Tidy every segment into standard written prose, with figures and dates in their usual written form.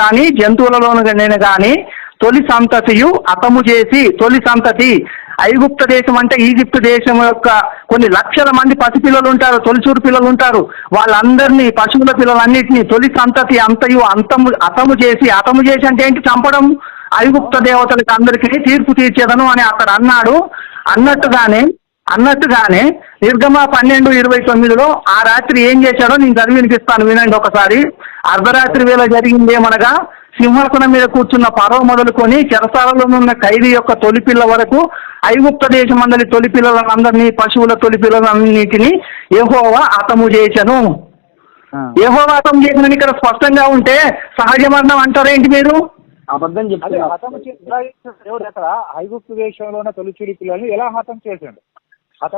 గాని జంతువులలోనైనా గాని తొలి సంతతియు హతము చేసి, తొలి సంతతి ఐగుప్త దేశం అంటే ఈజిప్ట్ దేశం యొక్క కొన్ని లక్షల మంది పసిపిల్లలు ఉంటారు, తొలిచూరు పిల్లలు ఉంటారు. వాళ్ళందరినీ, పశువుల పిల్లలన్నింటినీ తొలి సంతతి అంతయు హతము చేసి అంటే ఏంటి? చంపడం. ఐగుప్త దేవతలకు అందరికీ తీర్పు తీర్చేదను అని అక్కడ అన్నాడు. అన్నట్టుగానే నిర్గమ 12:29 ఆ రాత్రి ఏం చేశాడో నేను చదివి వినిపిస్తాను, వినండి ఒకసారి. అర్ధరాత్రి వేళ జరిగిందేమనగా, సింహాసనం మీద కూర్చున్న ఫరో మొదలుకొని చెరసాలలో ఉన్న ఖైదీ యొక్క తొలిపిల్ల వరకు ఐగుప్త దేశం అందరి తొలిపిల్లలందరినీ, పశువుల తొలిపిల్లలన్నిటినీ యెహోవా హతము చేసెను. యెహోవా హతము చేసినని ఇక్కడ స్పష్టంగా ఉంటే సహజ మరణం అంటారేంటి మీరు? అబద్ధం చెప్తారు. ఐగుప్తు దేశంలో ఉన్న తొలిచూరి పిల్లల్ని ఎలా హతం చేశాడు?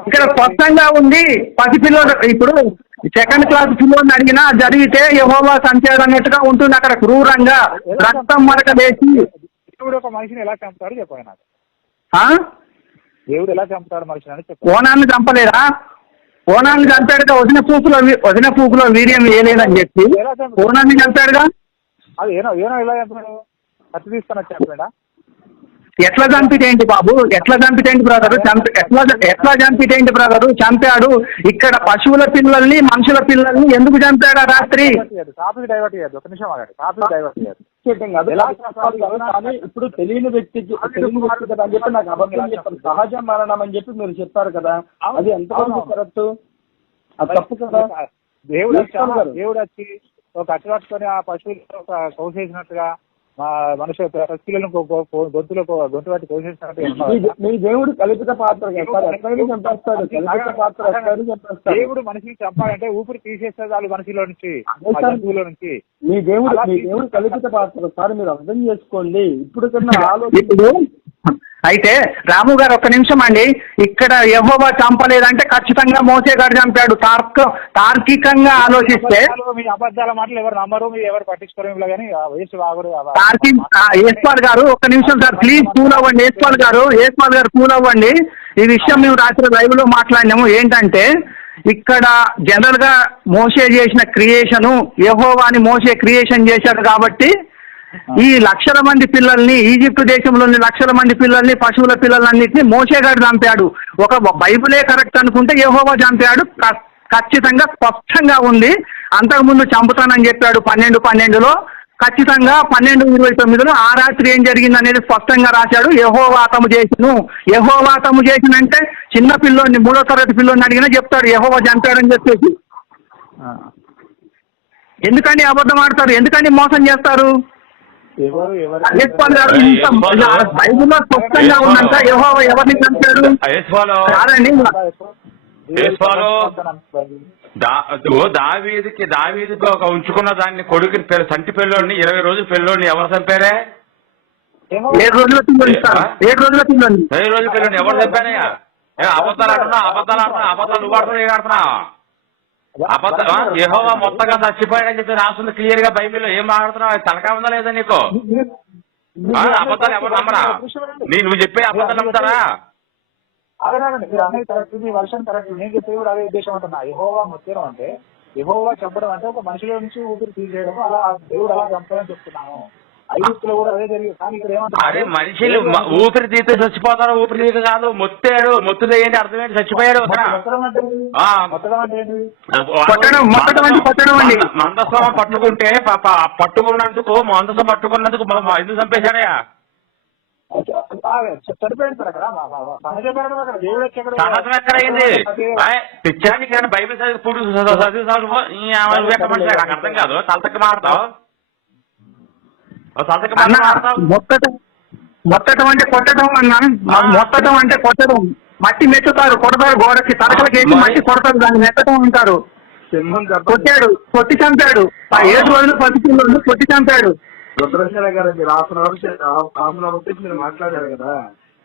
ఇక్కడ స్పష్టంగా ఉంది. పసిపిల్లలు, ఇప్పుడు సెకండ్ క్లాస్ పిల్లల్ని అడిగినా జరిగితే యెహోవా చంపాడు అన్నట్టుగా ఉంటుంది. అక్కడ క్రూరంగా రక్తం మరక వేసి. దేవుడు ఒక మనిషిని ఎలా చంపుతాడు చెప్పాను నాకు. దేవుడు ఎలా చంపుతాడు మనిషిని అని చెప్పాను. ఓనాన్ని చంపలేదా? ఓనాన్ని చంపాడుగా, వదిన పూకులో వీర్యం వేయలేదని చెప్పి ఓనాన్ని చంపాడుగా. అది ఏనో ఎలా చంపాడు? హత్య తీసుకొని చంపాడా? ఎట్లా చంపితేంటి బాబు? ఎట్లా చంపితేంటి బ్రదరు? ఎట్లా చంపితేంటి బ్రదరు? చంపాడు. ఇక్కడ పశువుల పిల్లల్ని, మనుషుల పిల్లల్ని ఎందుకు చంపాడు రాత్రి? టాపిక్ డైవర్ట్ చేయద్దు, ఒక నిమిషం ఆగండి. టాపిక్ డైవర్ట్ చేయద్దు. ఇప్పుడు తెలియని వ్యక్తికి కదా అని చెప్పి నాకు అబద్ధం చెప్పారు. సహజ మరణం అని చెప్పి మీరు చెప్పారు కదా, అది ఎంతవరకు కరెక్ట్? అది తప్పు కదా. దేవుడు వచ్చి ఒక అట్టు పట్టుకొని ఆ పశువులు కోసేసినట్టుగా మనుషుల పిల్లలను గొంతు పట్టి కోసేసినట్టుగా మీ దేవుడు కల్పిత పాత్ర చంపేస్తాడు. దేవుడు మనిషిని చంపాలంటే ఊపిరి తీసేస్తారు వాళ్ళు మనిషిలో నుంచి, జంతువులో నుంచి. మీ దేవుడు కల్పిత పాత్ర సార్, మీరు అర్థం చేసుకోండి. ఇప్పుడు కన్నా ఆలోచన. అయితే రాము గారు ఒక్క నిమిషం అండి. ఇక్కడ యెహోవా చంపలేదంటే ఖచ్చితంగా మోసే గారు చంపాడు. తార్కికంగా ఆలోచిస్తే మీ అబద్ధాల మాటలు ఎవరు నమ్మరు, మీరు ఎవరు పట్టించుకోరు. కానీ యశ్పాల్ గారు ఒక్క నిమిషం సార్, ప్లీజ్ కూల్ అవ్వండి. యశ్పాల్ గారు కూల్ అవ్వండి. ఈ విషయం మేము రాత్రి లైవ్ లో మాట్లాడినాము. ఏంటంటే ఇక్కడ జనరల్ గా మోసే చేసిన క్రియేషను, యెహోవాని మోసే క్రియేషన్ చేశాడు కాబట్టి ఈ లక్షల మంది పిల్లల్ని, ఈజిప్ట్ దేశంలోని లక్షల మంది పిల్లల్ని, పశువుల పిల్లలన్నింటినీ మోసేగాడు చంపాడు. ఒక బైబిలే కరెక్ట్ అనుకుంటే యెహోవా చంపాడు. ఖచ్చితంగా స్పష్టంగా ఉంది. అంతకుముందు చంపుతానని చెప్పాడు 12:12 ఖచ్చితంగా 12:29 ఆ రాత్రి ఏం జరిగింది అనేది స్పష్టంగా రాశాడు. యెహోవా హతము చేసినంటే చిన్న పిల్లోని, 3వ తరగతి పిల్లోని అడిగినా చెప్తాడు యెహోవా చంపాడని చెప్పేసి. ఎందుకని అబద్ధం ఆడతారు? ఎందుకని మోసం చేస్తారు? బైబిల్లో స్పష్టంగా ఉందంట యెహోవా ఎవరిని చంపాడు. కాదండి, దావీదుకి ఒక ఉంచుకున్న దాన్ని కొడుకుని సంటి పిల్లోని 20 రోజుల పిల్లోని ఎవరు చంపారే? 7 రోజుల పిల్లోని ఎవరు చంపారయ్యా? అబద్ధాలు అబద్ధాలు నువ్వు ఆడుతున్నా, ఏం ఆడుతున్నావు? యెహోవా మొత్తంగా చచ్చిపోయాడని చెప్పి రాస్తుంది క్లియర్ గా బైబిల్లో. ఏం మాట్లాడుతున్నావు? తలకా ఉందా లేదా నీకు? అబద్ధాలు ఎవరు నమ్మరా? నువ్వు చెప్పే అబద్ధాలు నమ్ముతారా? వర్షం కరెక్ట్. నేను చెప్పే కూడా అదే ఉద్దేశం అంటున్నా. యెహోవా మొత్తం అంటే యెహోవా చంపడం అంటే ఒక మనిషిలో నుంచి ఊపిరి తీసేయడం, అలా దేవుడు అలా చంపాలని చెప్తున్నాను. ఐగుప్తులో కూడా అదే జరిగింది. కానీ ఇక్కడ ఏమంటారు? అరే మనుషులు ఊపిరి తీస్తే చచ్చిపోతారు. ఊపిరి తీత కాదు, మొత్తాడు. మొత్తులు ఏంటి అర్థం ఏంటి? చచ్చిపోయాడు. మందస్వామ పట్టుకుంటే పట్టుకున్నందుకు ఎందుకు చంపేశాడయా? సహజం ఎక్కడైంది? పిచ్చానికి బైబిల్ చదివి నాకు అర్థం కాదు. తలతక్క మాట్లాడతావు. మొత్తటం అంటే కొట్టడం అన్నా. మొత్తటం అంటే కొట్టడం. మట్టి మెచ్చుతారు, కొడతారు, గోడకి తలకలకి వేసి మట్టి కొడతారు, దాన్ని మెత్తటం అంటారు. కొట్టి చంపాడు. 7 రోజులు పసిపిల్లలు కొట్టి చంపాడు. రుద్రశేఖర గారు మీరు హాఫ్ అన్ అవర్ మీరు మాట్లాడారు కదా,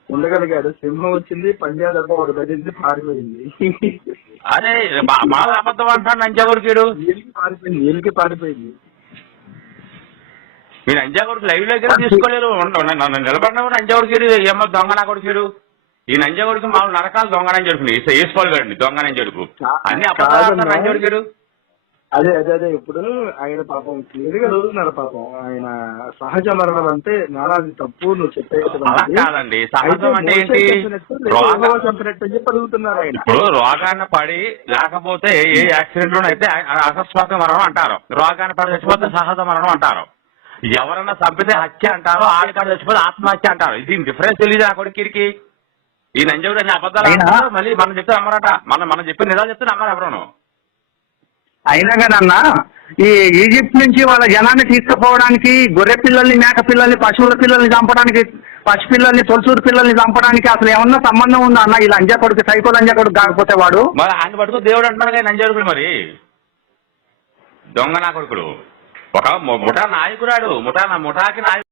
ఉండగలిగాడు. సింహం వచ్చింది, పంజాబ్ దెబ్బ ఒక గదింది, పారిపోయింది. అరే బాగా అబద్ధం అంటాడు. నంజాగూడికి పారిపోయింది. మీరు నంజాగూడికి లైవ్ లోకి తీసుకోలేరు. నిలబడినా కూడా నంజాగూడికి ఏమో దొంగ నా కొడుకు. ఈ నంజాగూడికి మామూలు నరకాలు దొంగనని జరుపుని, ఏసుపాల్ గారిని దొంగనని జరుపు. అన్ని అబద్ధాలు నంజాగూడికి. అదే అదే అదే ఇప్పుడు ఆయన పాపం క్లియర్ గా చదువుతున్నారు పాపం. ఆయన సహజ మరణం అంటే నారాజు తప్పు నువ్వు అలా కాదండి. సహజం అంటే ఏంటి? చెప్పినట్టు చెప్పి అడుగుతున్నారు ఆయన. ఇప్పుడు రోగాన్ని పడి లేకపోతే ఏ యాక్సిడెంట్ లో అయితే అకస్మాత్ మరణం అంటారు, రోగాన్ని పడి చచ్చిపోతే సహజ మరణం అంటారు, ఎవరన్నా చంపితే హత్య అంటారు, ఆడికాడ చచ్చిపోతే ఆత్మహత్య అంటారు. ఇది డిఫరెన్స్ తెలియదు ఆ కొడుకిరికి. ఈ నంజవుడు అన్ని అబద్ధాలు అంటారు, మళ్ళీ మనం చెప్తే అమ్మరట. మనం చెప్పిన నిజాలు చెప్తే అమ్మరు ఎవరు. అయినా కదన్నా ఈ ఈజిప్ట్ నుంచి వాళ్ళ జనాన్ని తీసుకుపోవడానికి గొర్రె పిల్లల్ని, మేక పిల్లల్ని, పశువుల పిల్లల్ని చంపడానికి, పసి పిల్లల్ని, తొలసూరు పిల్లల్ని చంపడానికి అసలు ఏమన్నా సంబంధం ఉందా అన్న? ఈ లంజా కొడుకు, సైకో లంజా కొడుకు కాకపోతే వాడు మరి ఆయన పట్టుకు దేవుడు అంటున్నాడు కదా నంజడుకుడు. మరి దొంగ నా కొడుకుడు ఒక ముఠా నాయకురాడు, ముఠాకి నాయకుడు.